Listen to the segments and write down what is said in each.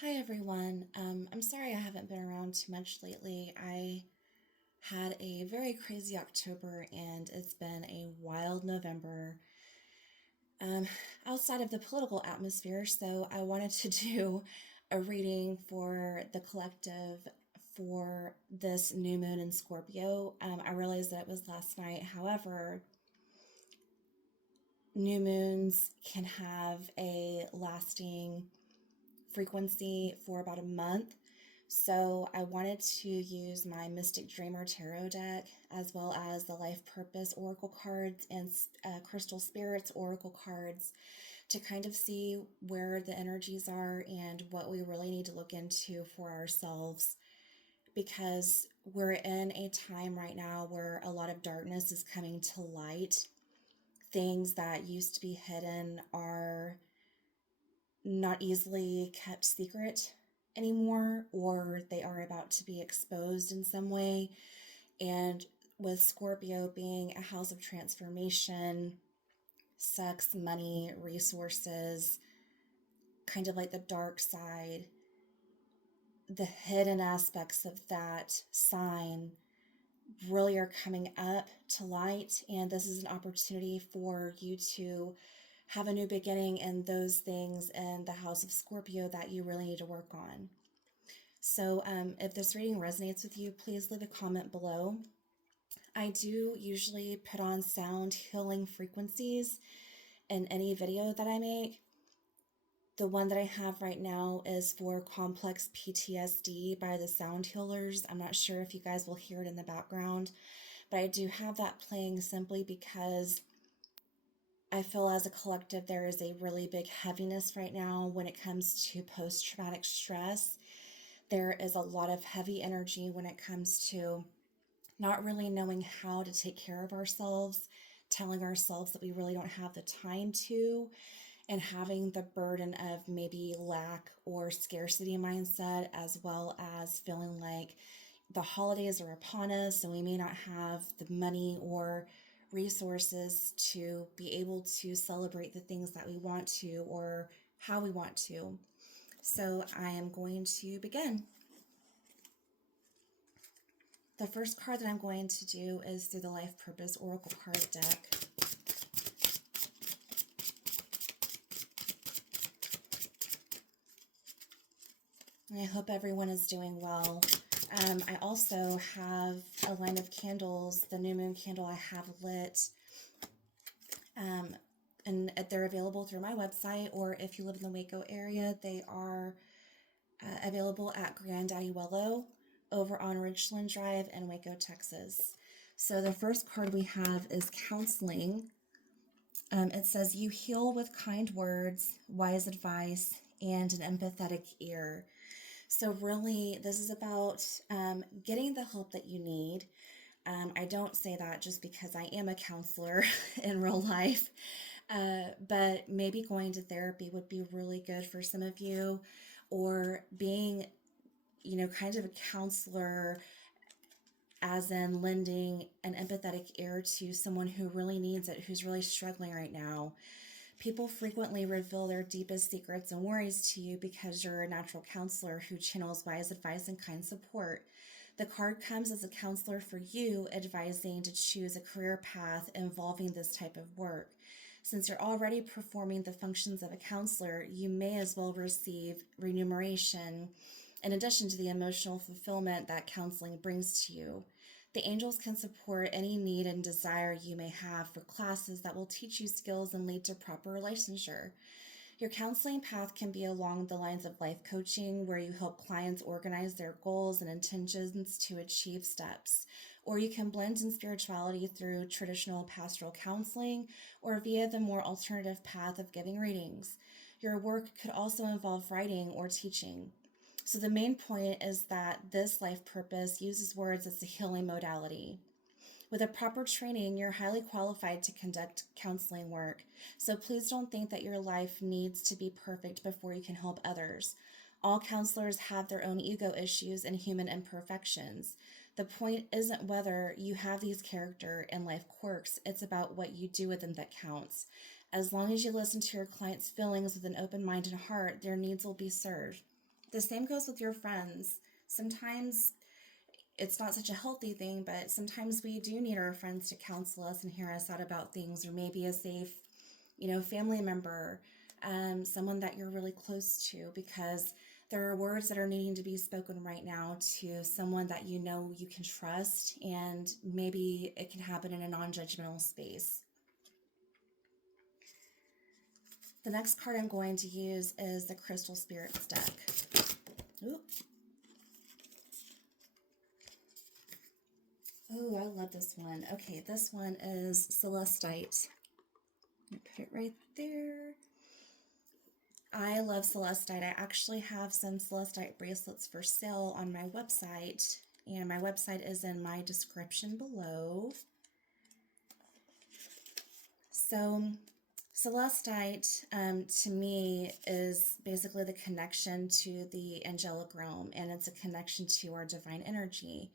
Hi everyone. I'm sorry I haven't been around too much lately. I had a very crazy October and it's been a wild November um, outside of the political atmosphere. So I wanted to do a reading for the collective for this new moon in Scorpio. I realized that it was last night. However, new moons can have a lasting frequency for about a month. So I wanted to use my Mystic Dreamer Tarot deck as well as the Life Purpose Oracle cards and Crystal Spirits Oracle cards to kind of see where the energies are and what we really need to look into for ourselves, because we're in a time right now where a lot of darkness is coming to light. Things that used to be hidden are not easily kept secret anymore, or they are about to be exposed in some way. And with Scorpio being a house of transformation, sex, money, resources, kind of like the dark side, the hidden aspects of that sign really are coming up to light. And this is an opportunity for you to have a new beginning in those things in the house of Scorpio that you really need to work on. So if this reading resonates with you, please leave a comment below. I do usually put on sound healing frequencies in any video that I make. The one that I have right now is for complex PTSD by the Sound Healers. I'm not sure if you guys will hear it in the background, but I do have that playing simply because I feel as a collective there is a really big heaviness right now when it comes to post-traumatic stress. There is a lot of heavy energy when it comes to not really knowing how to take care of ourselves, telling ourselves that we really don't have the time to, and having the burden of maybe lack or scarcity mindset, as well as feeling like the holidays are upon us and we may not have the money or resources to be able to celebrate the things that we want to or how we want to. So I am going to begin. The first card that I'm going to do is through the Life Purpose Oracle card deck. I hope everyone is doing well. I also have a line of candles, the new moon candle I have lit, and they're available through my website, or if you live in the Waco area, they are available at Granddaddy Wello over on Richland Drive in Waco, Texas. So the first card we have is counseling. It says, you heal with kind words, wise advice, and an empathetic ear. So really, this is about getting the help that you need. I don't say that just because I am a counselor in real life, but maybe going to therapy would be really good for some of you, or being, kind of a counselor, as in lending an empathetic ear to someone who really needs it, who's really struggling right now. People frequently reveal their deepest secrets and worries to you because you're a natural counselor who channels wise advice and kind support. The card comes as a counselor for you, advising to choose a career path involving this type of work. Since you're already performing the functions of a counselor, you may as well receive remuneration in addition to the emotional fulfillment that counseling brings to you. The angels can support any need and desire you may have for classes that will teach you skills and lead to proper licensure. Your counseling path can be along the lines of life coaching, where you help clients organize their goals and intentions to achieve steps. Or you can blend in spirituality through traditional pastoral counseling or via the more alternative path of giving readings. Your work could also involve writing or teaching. So the main point is that this life purpose uses words as a healing modality. With a proper training, you're highly qualified to conduct counseling work. So please don't think that your life needs to be perfect before you can help others. All counselors have their own ego issues and human imperfections. The point isn't whether you have these character and life quirks, it's about what you do with them that counts. As long as you listen to your client's feelings with an open mind and heart, their needs will be served. The same goes with your friends. Sometimes it's not such a healthy thing, but sometimes we do need our friends to counsel us and hear us out about things, or maybe a safe, family member, someone that you're really close to, because there are words that are needing to be spoken right now to someone that you can trust, and maybe it can happen in a non-judgmental space. The next card I'm going to use is the Crystal Spirits deck. Ooh. Oh, I love this one. Okay, this one is Celestite. I'm going to put it right there. I love Celestite. I actually have some Celestite bracelets for sale on my website, and my website is in my description below. So, Celestite, to me, is basically the connection to the angelic realm, and it's a connection to our divine energy.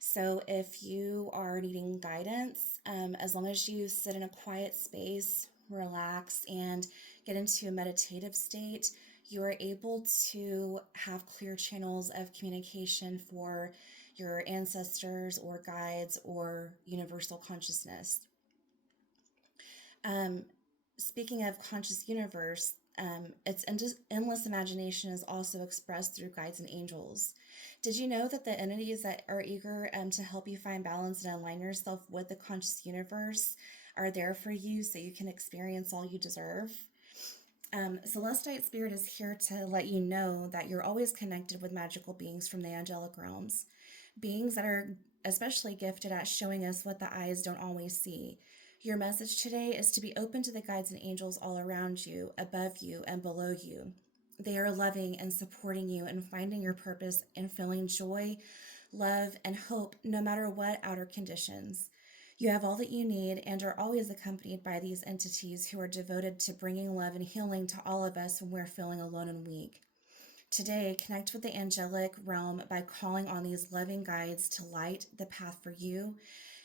So if you are needing guidance, as long as you sit in a quiet space, relax, and get into a meditative state, you are able to have clear channels of communication for your ancestors or guides or universal consciousness. Speaking of conscious universe, its endless imagination is also expressed through guides and angels. Did you know that the entities that are eager to help you find balance and align yourself with the conscious universe are there for you so you can experience all you deserve? Celestite Spirit is here to let you know that you're always connected with magical beings from the angelic realms, beings that are especially gifted at showing us what the eyes don't always see. Your message today is to be open to the guides and angels all around you, above you, and below you. They are loving and supporting you and finding your purpose and feeling joy, love, and hope no matter what outer conditions. You have all that you need and are always accompanied by these entities who are devoted to bringing love and healing to all of us when we're feeling alone and weak. Today, connect with the angelic realm by calling on these loving guides to light the path for you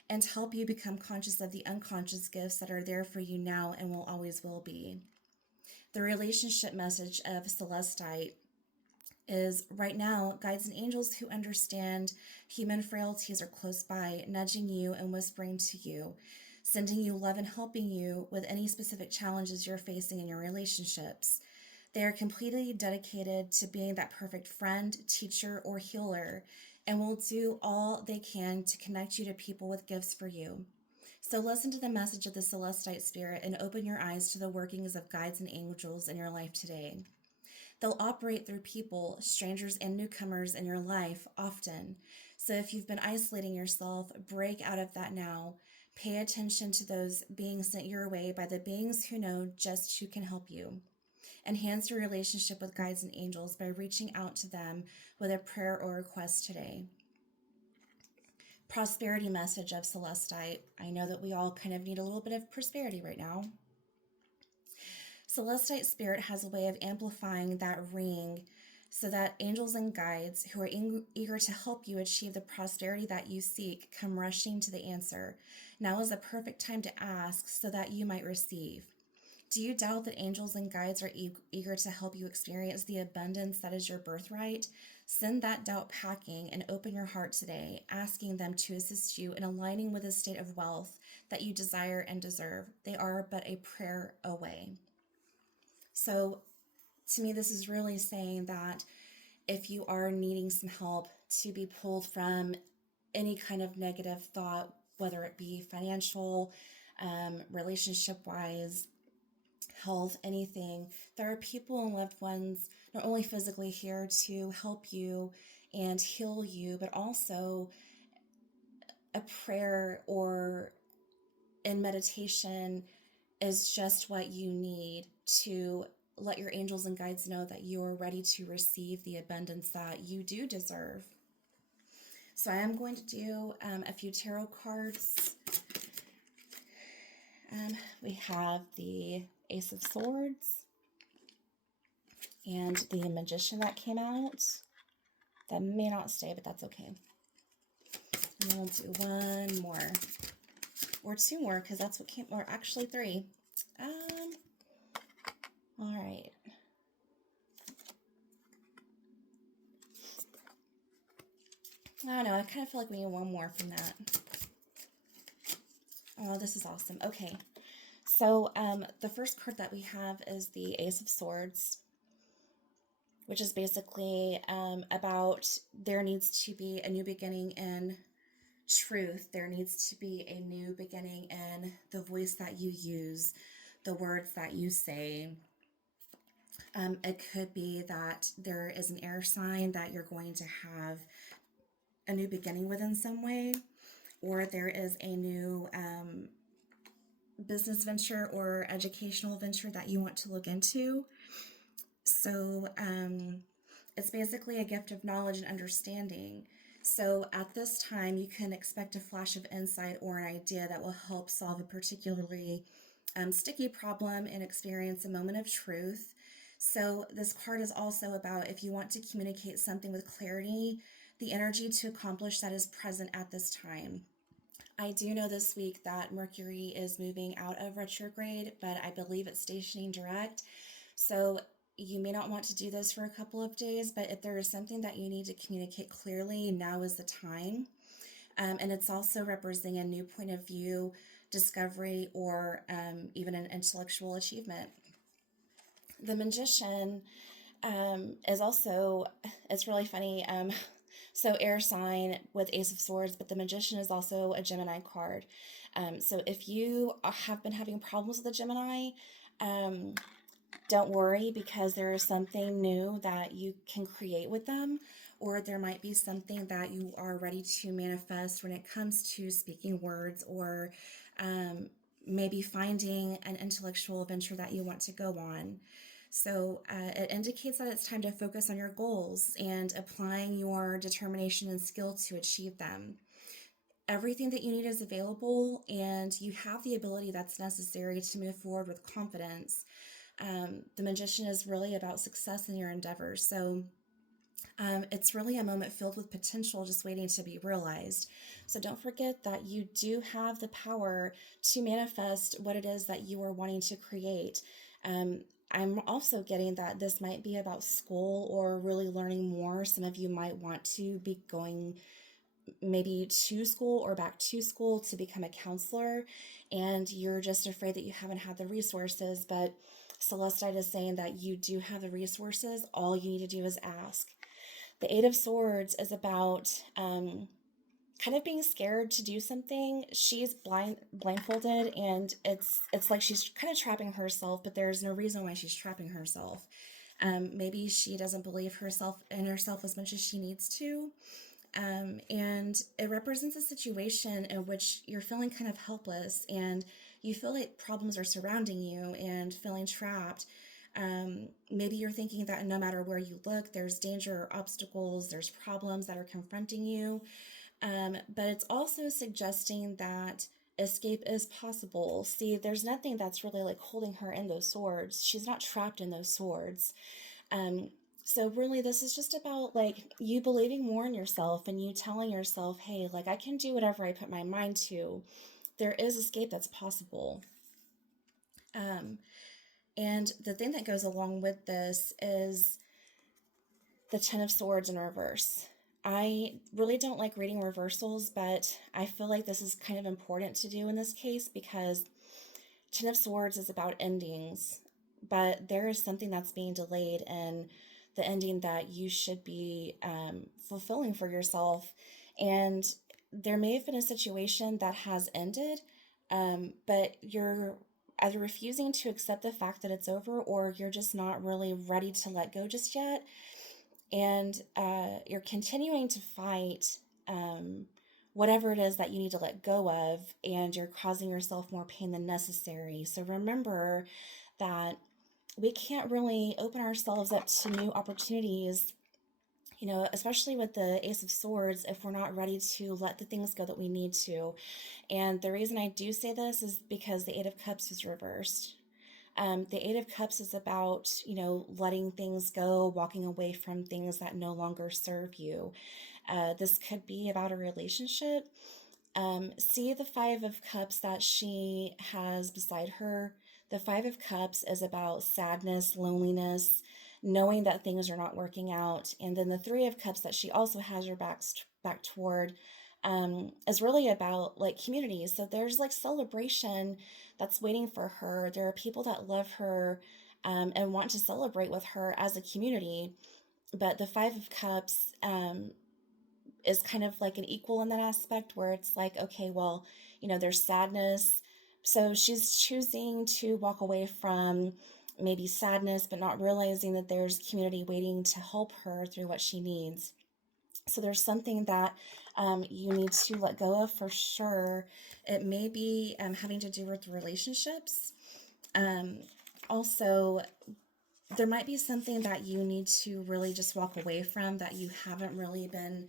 and to help you become conscious of the unconscious gifts that are there for you now and will always will be. The relationship message of Celestite is right now, guides and angels who understand human frailties are close by, nudging you and whispering to you, sending you love and helping you with any specific challenges you're facing in your relationships. They are completely dedicated to being that perfect friend, teacher, or healer, and will do all they can to connect you to people with gifts for you. So listen to the message of the Celestite Spirit and open your eyes to the workings of guides and angels in your life today. They'll operate through people, strangers and newcomers in your life often. So if you've been isolating yourself, break out of that now. Pay attention to those being sent your way by the beings who know just who can help you. Enhance your relationship with guides and angels by reaching out to them with a prayer or request today. Prosperity message of Celestite. I know that we all kind of need a little bit of prosperity right now. Celestite Spirit has a way of amplifying that ring so that angels and guides who are eager to help you achieve the prosperity that you seek come rushing to the answer. Now is the perfect time to ask so that you might receive. Do you doubt that angels and guides are eager to help you experience the abundance that is your birthright? Send that doubt packing and open your heart today, asking them to assist you in aligning with a state of wealth that you desire and deserve. They are but a prayer away. So to me, this is really saying that if you are needing some help to be pulled from any kind of negative thought, whether it be financial, relationship-wise, health, anything, there are people and loved ones not only physically here to help you and heal you, but also a prayer or in meditation is just what you need to let your angels and guides know that you are ready to receive the abundance that you do deserve. So I am going to do a few tarot cards. We have the Ace of Swords and the Magician that came out. That may not stay, but that's okay. And then we'll do one more. Or two more, because that's what came, or actually three. All right. I don't know. I kind of feel like we need one more from that. Oh, this is awesome. Okay. So the first card that we have is the Ace of Swords, which is basically about there needs to be a new beginning in truth. There needs to be a new beginning in the voice that you use, the words that you say. It could be that there is an air sign that you're going to have a new beginning with in some way, or there is a new business venture or educational venture that you want to look into. So it's basically a gift of knowledge and understanding. So at this time, you can expect a flash of insight or an idea that will help solve a particularly sticky problem and experience a moment of truth. So this card is also about if you want to communicate something with clarity, the energy to accomplish that is present at this time. I do know this week that Mercury is moving out of retrograde, but I believe it's stationing direct. So you may not want to do this for a couple of days, but if there is something that you need to communicate clearly, now is the time. And it's also representing a new point of view, discovery, or even an intellectual achievement. The Magician is also, it's really funny. So air sign with Ace of Swords, but the Magician is also a Gemini card. So if you have been having problems with the Gemini, don't worry, because there is something new that you can create with them, or there might be something that you are ready to manifest when it comes to speaking words, or maybe finding an intellectual venture that you want to go on. So it indicates that it's time to focus on your goals and applying your determination and skill to achieve them. Everything that you need is available, and you have the ability that's necessary to move forward with confidence. The Magician is really about success in your endeavors. So it's really a moment filled with potential just waiting to be realized. So don't forget that you do have the power to manifest what it is that you are wanting to create. I'm also getting that this might be about school or really learning more. Some of you might want to be going maybe to school or back to school to become a counselor, and you're just afraid that you haven't had the resources. But Celestite is saying that you do have the resources. All you need to do is ask. The Eight of Swords is about kind of being scared to do something. She's blindfolded, and it's like she's kind of trapping herself, but there's no reason why she's trapping herself. Maybe she doesn't believe in herself as much as she needs to. And it represents a situation in which you're feeling kind of helpless, and you feel like problems are surrounding you and feeling trapped. Maybe you're thinking that no matter where you look, there's danger or obstacles, there's problems that are confronting you. But it's also suggesting that escape is possible. See, there's nothing that's really like holding her in those swords. She's not trapped in those swords. So really, this is just about like you believing more in yourself and you telling yourself, hey, like I can do whatever I put my mind to. There is escape that's possible. And the thing that goes along with this is the Ten of Swords in reverse. I really don't like reading reversals, but I feel like this is kind of important to do in this case because Ten of Swords is about endings, but there is something that's being delayed in the ending that you should be fulfilling for yourself. And there may have been a situation that has ended, but you're either refusing to accept the fact that it's over, or you're just not really ready to let go just yet. And you're continuing to fight whatever it is that you need to let go of, and you're causing yourself more pain than necessary. So remember that we can't really open ourselves up to new opportunities, you know, especially with the Ace of Swords, if we're not ready to let the things go that we need to. And the reason I do say this is because the Eight of Cups is reversed. The Eight of Cups is about, you know, letting things go, walking away from things that no longer serve you. This could be about a relationship. See the Five of Cups that she has beside her. The Five of Cups is about sadness, loneliness, knowing that things are not working out. And then the Three of Cups that she also has her back toward is really about like community. So there's like celebration that's waiting for her. There are people that love her and want to celebrate with her as a community. But the Five of Cups is kind of like an equal in that aspect where it's like, okay, well, there's sadness. So she's choosing to walk away from maybe sadness, but not realizing that there's community waiting to help her through what she needs. So there's something that you need to let go of for sure. It may be having to do with relationships. Um, Also, there might be something that you need to really just walk away from that you haven't really been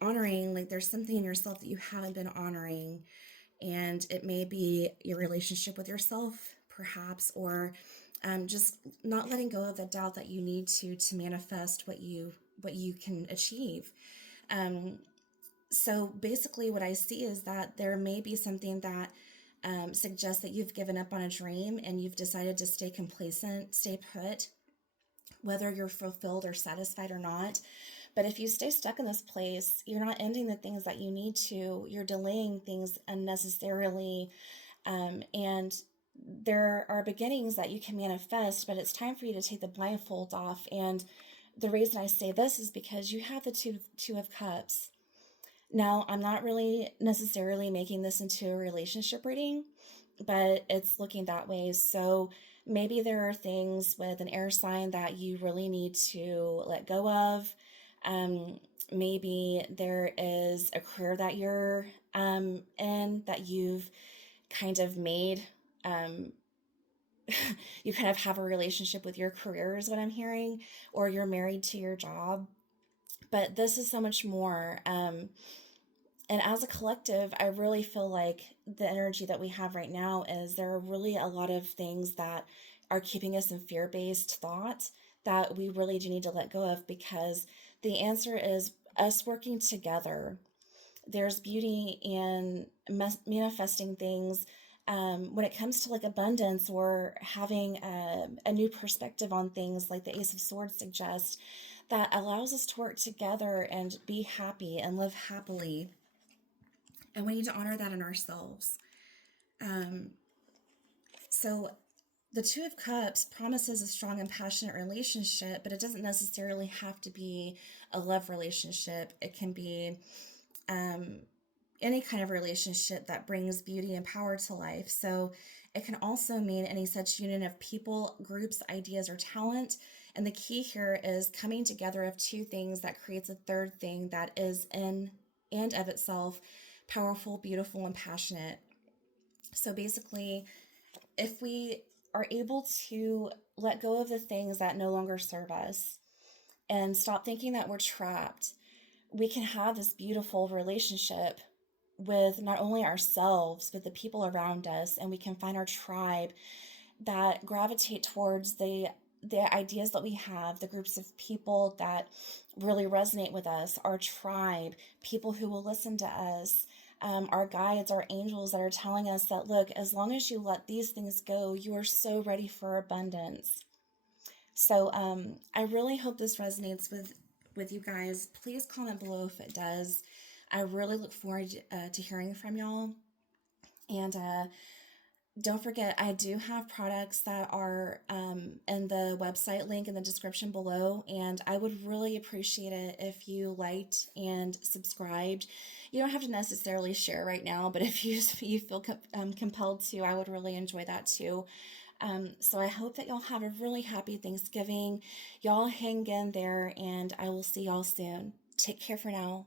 honoring. Like there's something in yourself that you haven't been honoring, and it may be your relationship with yourself, perhaps, or just not letting go of the doubt that you need to manifest what you can achieve. Um, so basically, what I see is that there may be something that suggests that you've given up on a dream and you've decided to stay complacent, stay put, whether you're fulfilled or satisfied or not. But if you stay stuck in this place, you're not ending the things that you need to. You're delaying things unnecessarily. And there are beginnings that you can manifest, but it's time for you to take the blindfold off. And the reason I say this is because you have the two of Cups. Now, I'm not really necessarily making this into a relationship reading, but it's looking that way. So maybe there are things with an air sign that you really need to let go of. Maybe there is a career that you're in that you've kind of made. Um, you kind of have a relationship with your career, is what I'm hearing, or you're married to your job. But this is so much more. And as a collective, I really feel like the energy that we have right now is there are really a lot of things that are keeping us in fear-based thought that we really do need to let go of, because the answer is us working together. There's beauty in manifesting things when it comes to like abundance or having a new perspective on things, like the Ace of Swords suggests, that allows us to work together and be happy and live happily. And we need to honor that in ourselves. Um, so the Two of Cups promises a strong and passionate relationship, but it doesn't necessarily have to be a love relationship. It can be um, any kind of relationship that brings beauty and power to life. So it can also mean any such union of people, groups, ideas, or talent. And the key here is coming together of two things that creates a third thing that is in and of itself powerful, beautiful, and passionate. So basically, if we are able to let go of the things that no longer serve us and stop thinking that we're trapped, we can have this beautiful relationship with not only ourselves, but the people around us, and we can find our tribe that gravitate towards the ideas that we have, the groups of people that really resonate with us, our tribe, people who will listen to us, our guides, our angels that are telling us that, look, as long as you let these things go, you are so ready for abundance. So I really hope this resonates with you guys. Please comment below if it does. I really look forward to hearing from y'all. And don't forget, I do have products that are in the website link in the description below, and I would really appreciate it if you liked and subscribed. You don't have to necessarily share right now, but if you feel compelled to, I would really enjoy that too. So I hope that y'all have a really happy Thanksgiving. Y'all hang in there, and I will see y'all soon. Take care for now.